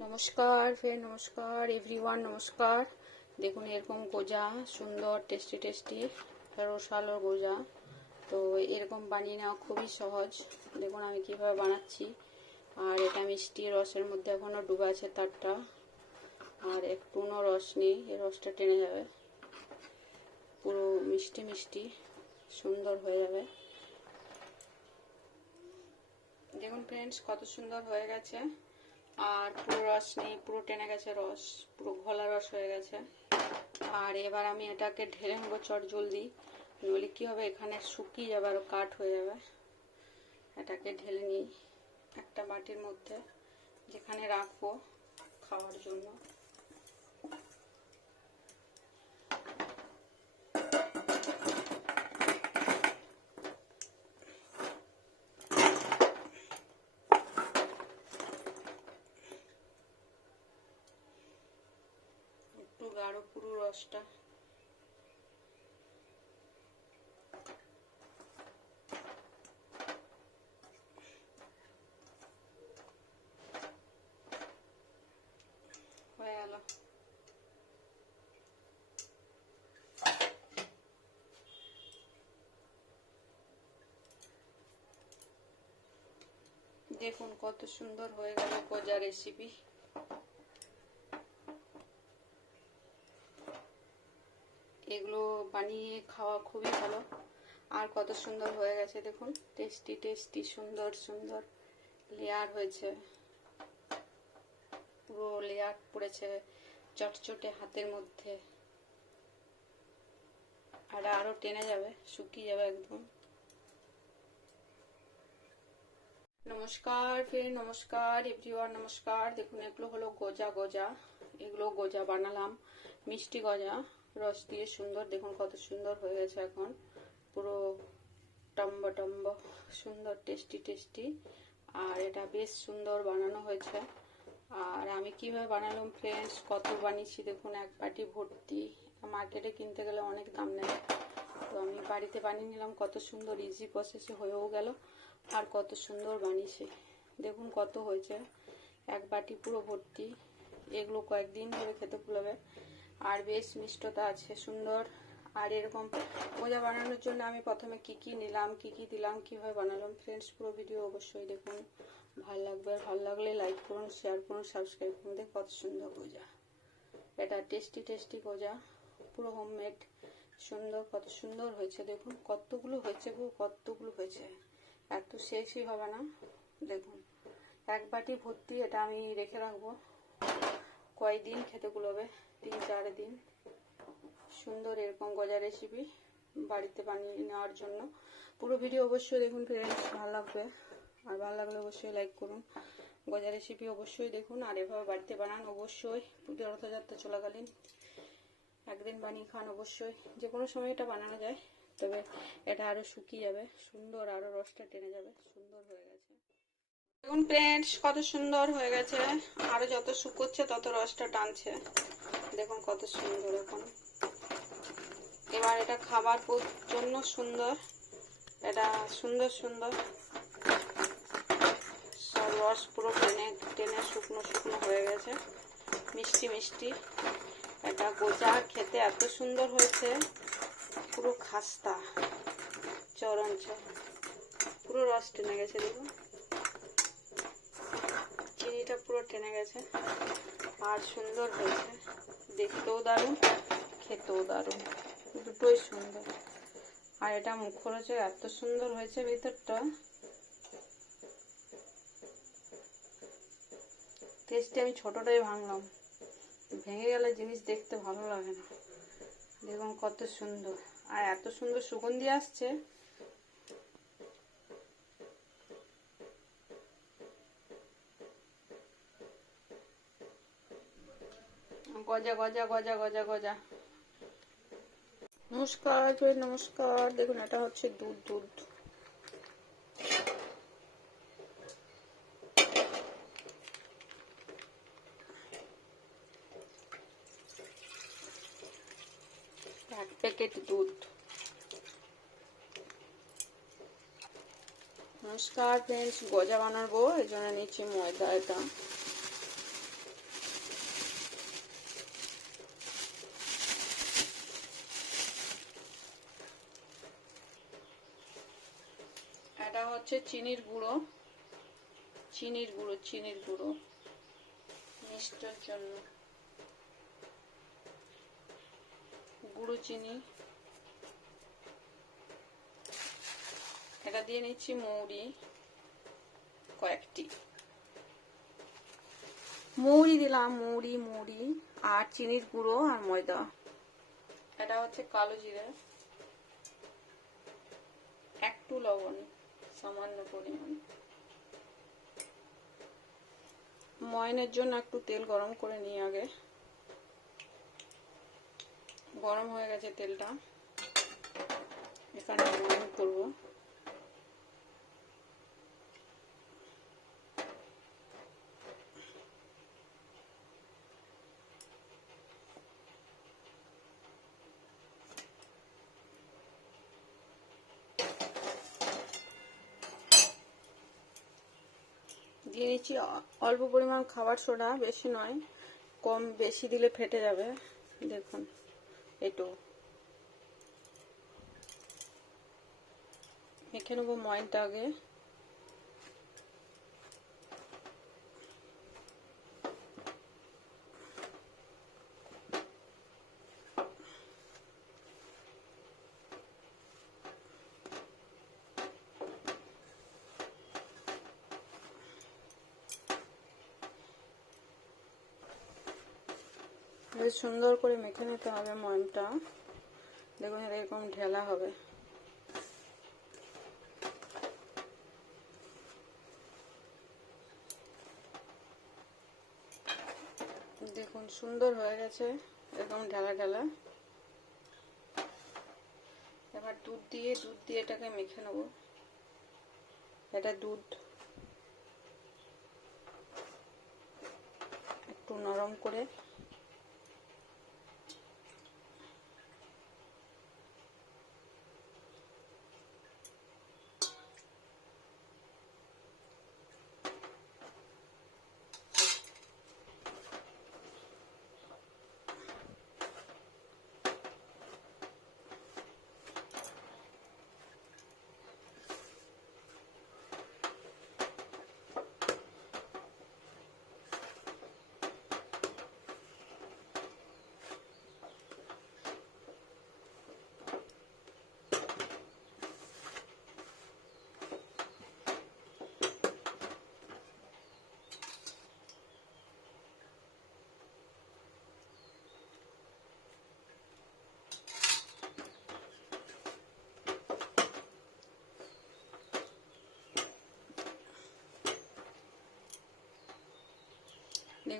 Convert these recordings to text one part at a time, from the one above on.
নমস্কার, ফের নমস্কার এভরিওয়ান নমস্কার। দেখুন, এরকম গোজা, সুন্দর টেস্টি টেস্টি রসালো গোজা। তো এরকম বানিয়ে নেওয়া খুবই সহজ। দেখুন, আমি কীভাবে বানাচ্ছি। আর এটা মিষ্টি রসের মধ্যে এখনও ডুবে আছে তারটা। আর একটুও রস নেই, এই রসটা টেনে যাবে। পুরো মিষ্টি মিষ্টি, সুন্দর হয়ে যাবে। দেখুন ফ্রেন্ডস কত সুন্দর হয়ে গেছে। আর পুরো রস নেই, পুরো টেনে গেছে রস, পুরো ঘোলা রস হয়ে গেছে। আর এবার আমি এটাকে ঢেলে নেব চট জলদি। নইলে কী হবে? এখানে শুকিয়ে যাবে আরও কাঠ হয়ে যাবে। এটাকে ঢেলে নিই একটা বাটির মধ্যে, যেখানে রাখব খাওয়ার জন্য। গাঢ় পুরো রসটা। দেখুন কত সুন্দর হয়ে গেল গজা রেসিপি এগুলো বানিয়ে খাওয়া খুবই ভালো। আর কত সুন্দর হয়ে গেছে, দেখুন। টেস্টি টেস্টি, সুন্দর সুন্দর লেয়ার হয়েছে। পুরো লেয়ার পড়েছে চটচটে হাতের মধ্যে। আর আরও টেনে যাবে, শুকিয়ে যাবে একদম। নমস্কার, ফির নমস্কার এভরিওয়ান নমস্কার। দেখুন, এগুলো হলো গোজা গোজা। এগুলো গোজা বানালাম, মিষ্টি গজা। রস দিয়ে সুন্দর, দেখুন কত সুন্দর হয়ে গেছে এখন। পুরো টম্ব টম্ব, সুন্দর, টেস্টি টেস্টি। আর এটা বেশ সুন্দর বানানো হয়েছে। আর আমি কীভাবে বানালাম ফ্রেন্ডস কত বানিয়েছি, দেখুন, এক বাটি ভর্তি। মার্কেটে কিনতে গেলে অনেক দাম নেয়। তো আমি বাড়িতে বানিয়ে নিলাম, কত সুন্দর ইজি প্রসেসে হয়েও গেল। আর কত সুন্দর বানিয়েছে। দেখুন কত হয়েছে। এক বাটি পুরো ভর্তি। এগুলো কয়েকদিন ধরে খেতে ফুলবে আর বেশ মিষ্টতা আছে, সুন্দর। আর এরকম মোজা বানানোর জন্য আমি প্রথমে কি কি নিলাম, কি কি দিলাম, কীভাবে বানালাম ফ্রেন্ডস পুরো ভিডিও অবশ্যই দেখুন। ভালো লাগবে আর ভালো লাগলে লাইক করুন শেয়ার করুন সাবস্ক্রাইব করুন। দেখ কত সুন্দর গোজা এটা টেস্টি টেস্টি গোজা পুরো হোমমেড সুন্দর, কত সুন্দর হয়েছে। দেখুন কতগুলো হয়েছে গো, কতগুলো হয়েছে। এত শেষই হবে না। দেখুন, এক বাটি ভর্তি এটা আমি রেখে রাখব। কয়েকদিন খেতে গুলোবে তিন চার দিন সুন্দর এরকম গজা রেসিপি বাড়িতে বানিয়ে নেওয়ার জন্য। পুরো ভিডিও অবশ্যই দেখুন ফ্রেন্ডস ভালো লাগবে। আর ভালো লাগলে অবশ্যই লাইক করুন। গজা রেসিপি অবশ্যই দেখুন। আর এভাবে বাড়িতে বানান অবশ্যই। পুজো রথযাত্রা চলাকালীন একদিন বানিয়ে খান অবশ্যই। যে কোনো সময় এটা বানানো যায়, তবে এটা আরও শুকিয়ে যাবে। সুন্দর আরও রসটা টেনে যাবে। সুন্দর হয়ে গেছে। দেখুন ফ্রেন্ডস কত সুন্দর হয়ে গেছে। আরও যত শুকোচ্ছে তত রসটা টানছে। দেখুন কত সুন্দর এখন। এবার এটা খাবার জন্য সুন্দর। এটা সুন্দর সুন্দর। সব রস পুরো টেনে টেনে শুকনো শুকনো হয়ে গেছে। মিষ্টি মিষ্টি। এটা গোজা খেতে এত সুন্দর হয়েছে। পুরো খাস্তা। চরণ চর। পুরো রস টেনে গেছে, দেখুন। চিনিটা পুরো টেনে গেছে। আর সুন্দর হয়েছে। দেখতেও দারুণ, খেতেও দারুণ। দুটোই সুন্দর। আর এটা মুখরোচক এত সুন্দর হয়েছে ভিতরটা। টেস্টে আমি ছোটটাই ভাঙলাম। ভেঙে গেলে জিনিস দেখতে ভালো লাগে না। দেখুন কত সুন্দর। আর এত সুন্দর সুগন্ধি আসছে। গজা গজা গজা গজা গজা। নমস্কার নমস্কার। দেখুন, এটা হচ্ছে দুধ দুধ। এক প্যাকেট দুধ। নমস্কার ফ্রেন্ডস গজা বানাবো। এই জন্য নিচ্ছি ময়দা, এটা এটা হচ্ছে চিনির গুঁড়ো চিনির গুঁড়ো চিনির গুঁড়ো, মিষ্টির জন্য গুঁড়ো চিনি। এটা দিয়ে নিচ্ছি মৌরি কয়েকটি। মৌরি দিলাম, মৌরি মৌরি আর চিনির গুঁড়ো আর ময়দা। এটা হচ্ছে কালো জিরে একটু লবণ। সামান্য পরিমাণ। ময়নের জন্য একটু তেল গরম করে নিই আগে। গরম হয়ে গেছে তেলটা। এখানে ময়ন করব। নিচ্ছি অল্প পরিমাণ খাবার সোডা, বেশি নয়, কম বেশি দিলে ফেটে যাবে। দেখুন একটু মেখে নেব ময়নটা আগে। সুন্দর করে মেখে নিতে হবে ময়মটা। দেখুন এরকম ঢেলা হবে। দেখুন সুন্দর হয়ে গেছে, এরকম ঢেলা ঢেলা। এবার দুধ দিয়ে দুধ দিয়ে এটাকে মেখে নেব। এটা দুধ। একটু নরম করে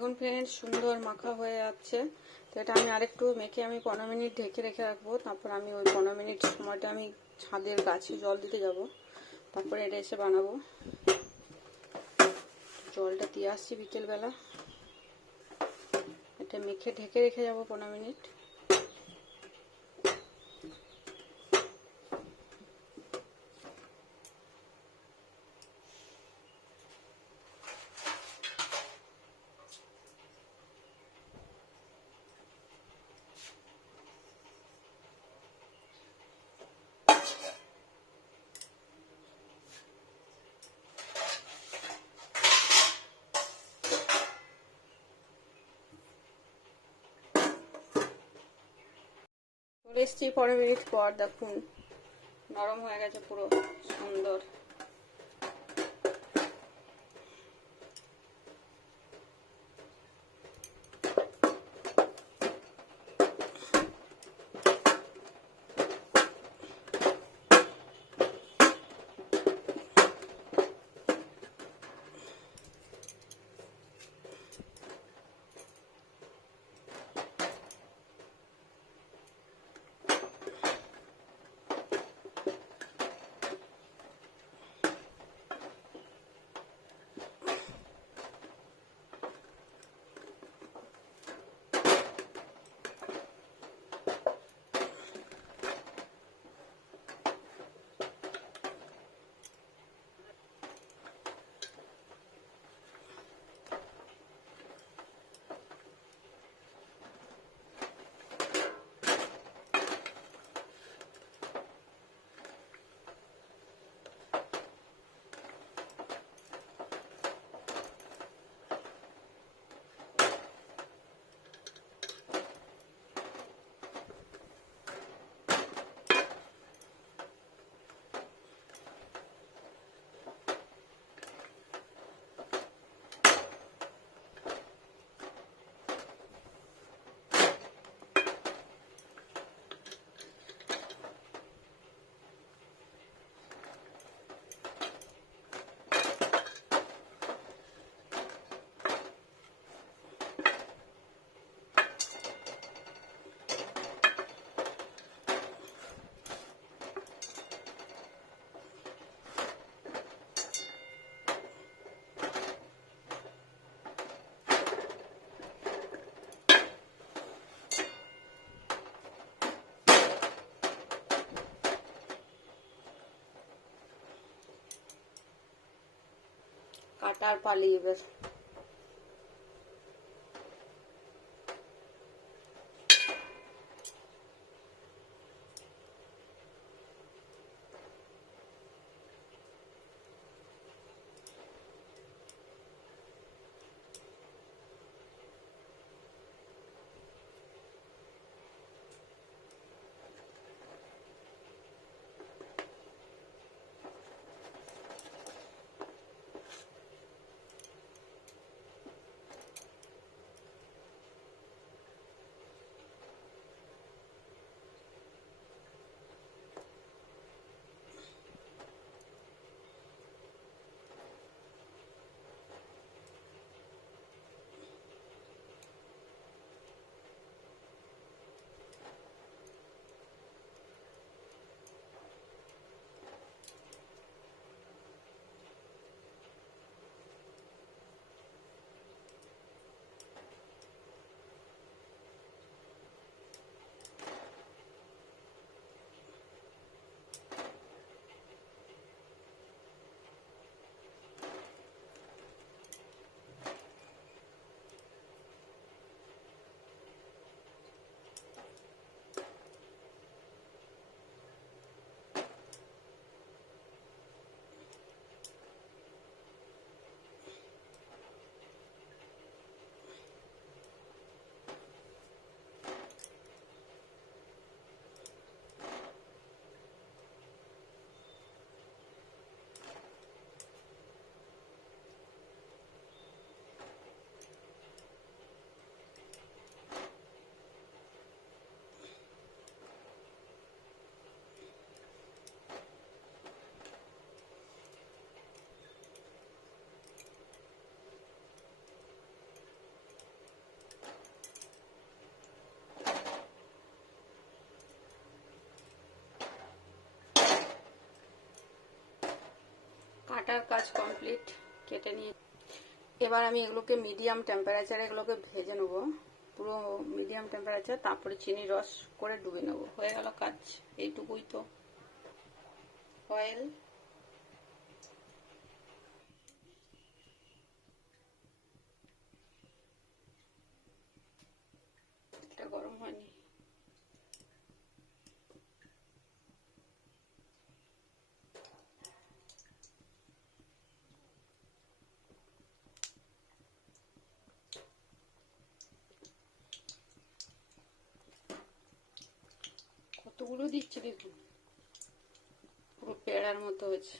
দেখুন ফ্রেন্ড সুন্দর মাখা হয়ে যাচ্ছে। তো এটা আমি আরেকটু মেখে আমি পনেরো মিনিট ঢেকে রেখে রাখব। তারপর আমি ওই পনেরো মিনিট সময়টা আমি ছাদের গাছে জল দিতে যাব। তারপরে এটা এসে বানাবো। জলটা দিয়ে আসছি বিকেলবেলা। এটা মেখে ঢেকে রেখে যাব পনেরো মিনিট। চলে এসছি পনেরো মিনিট পর দেখুন। নরম হয়ে গেছে পুরো সুন্দর। কাটার পালিয়ে এবার কাটার কাজ কমপ্লিট কেটে নিয়ে। এবার আমি এগুলোকে মিডিয়াম টেম্পারেচারে এগুলোকে ভেজে নেব। পুরো মিডিয়াম টেম্পারেচার তারপরে চিনি রস করে ডুবে নেব। হয়ে গেল কাজ। এইটুকুই তো। অয়েল এটা গরম হয়নি কতগুলো দিচ্ছি দেখুন পুরো পেড়ার মতো হয়েছে।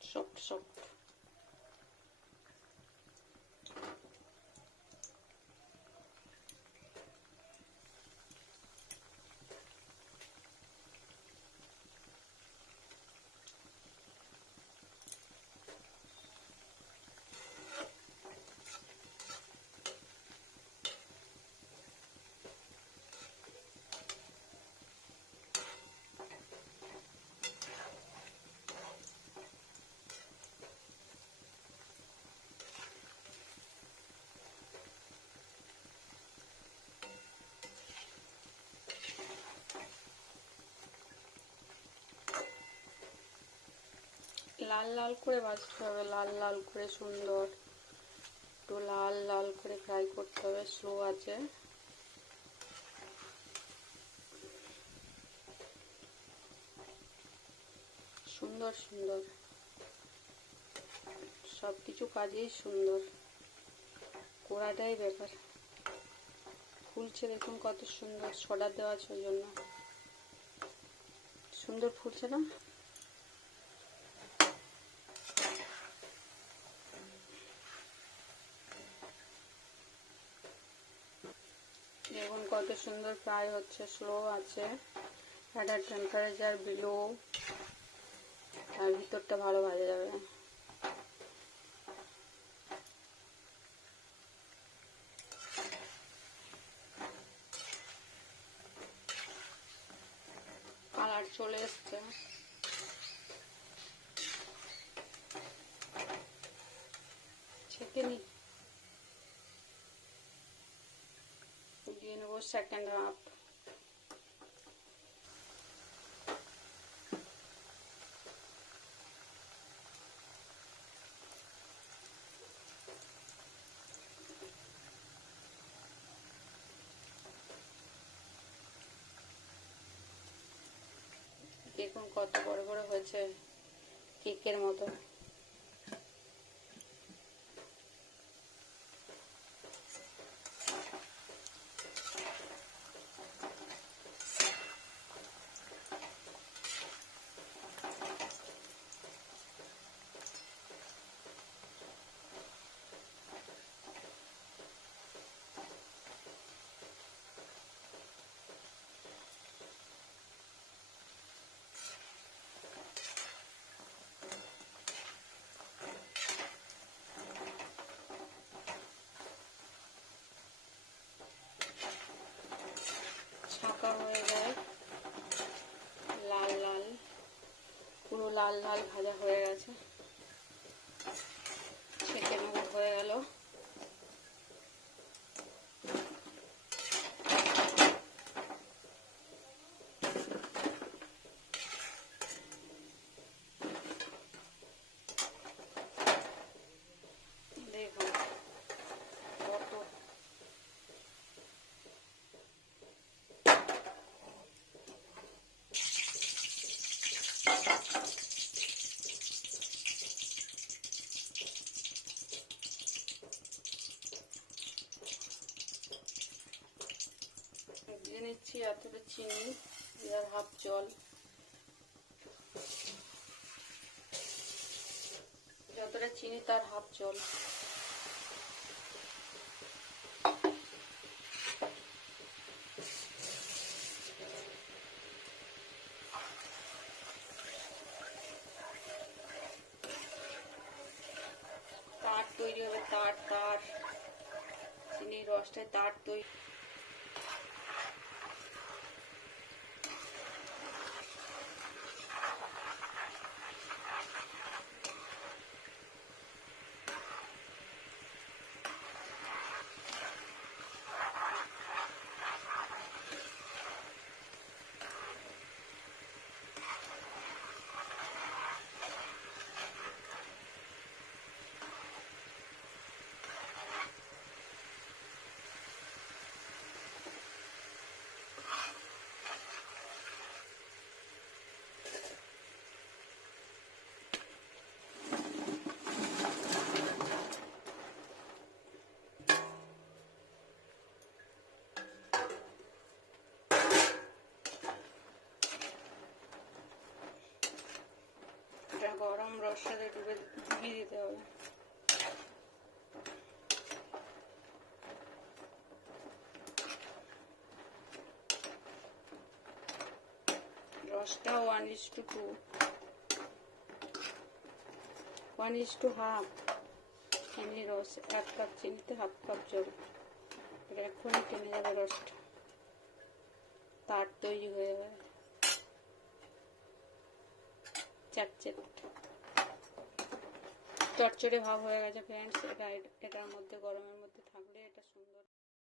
সফট সফট লাল লাল করে ভাজতে হবে, লাল লাল করে সুন্দর। একটু লাল লাল করে ফ্রাই করতে হবে স্লো আছে। সুন্দর সুন্দর। সব কিছু কাজেই সুন্দর। কড়াটাই ব্যাপার। ফুলছে দেখুন কত সুন্দর সডা দেওয়া আছে ওই জন্য। সুন্দর ফুলছে না? দেখুন কত সুন্দর ফ্রাই হচ্ছে, স্লো আছে। একটা টেম্পারেচার বিলো আর ভিতরটা ভালো ভাজা যাবে। কালার চলে এসছে। second half. দেখুন কত বড় বড় হয়েছে কেকের মতো ছাকা হয়ে যায়। লাল লাল। পুরো লাল লাল ভাজা হয়ে গেছে। সেটা নেব, হয়ে গেল দেখুন কত দিয়ে নিচ্ছি এতটা চিনি আর হাফ জল। যতটা চিনি, তার হাফ জল। তার হবে তার তার। চিনির রসটায় তার তৈরি এটা গরম রসটা ডুবে ডুবিয়ে দিতে হবে। রসটা one is one is to half চিনি রস, এক কাপ চিনিতে হাফ কাপ জল। এক্ষুনি টেনে যাবে রসটা। তার তৈরি হয়ে যাবে। চারচেট চটচড়ে ভাব হয়ে গেছে ফ্রেন্ডস এটা এটার মধ্যে গরমের মধ্যে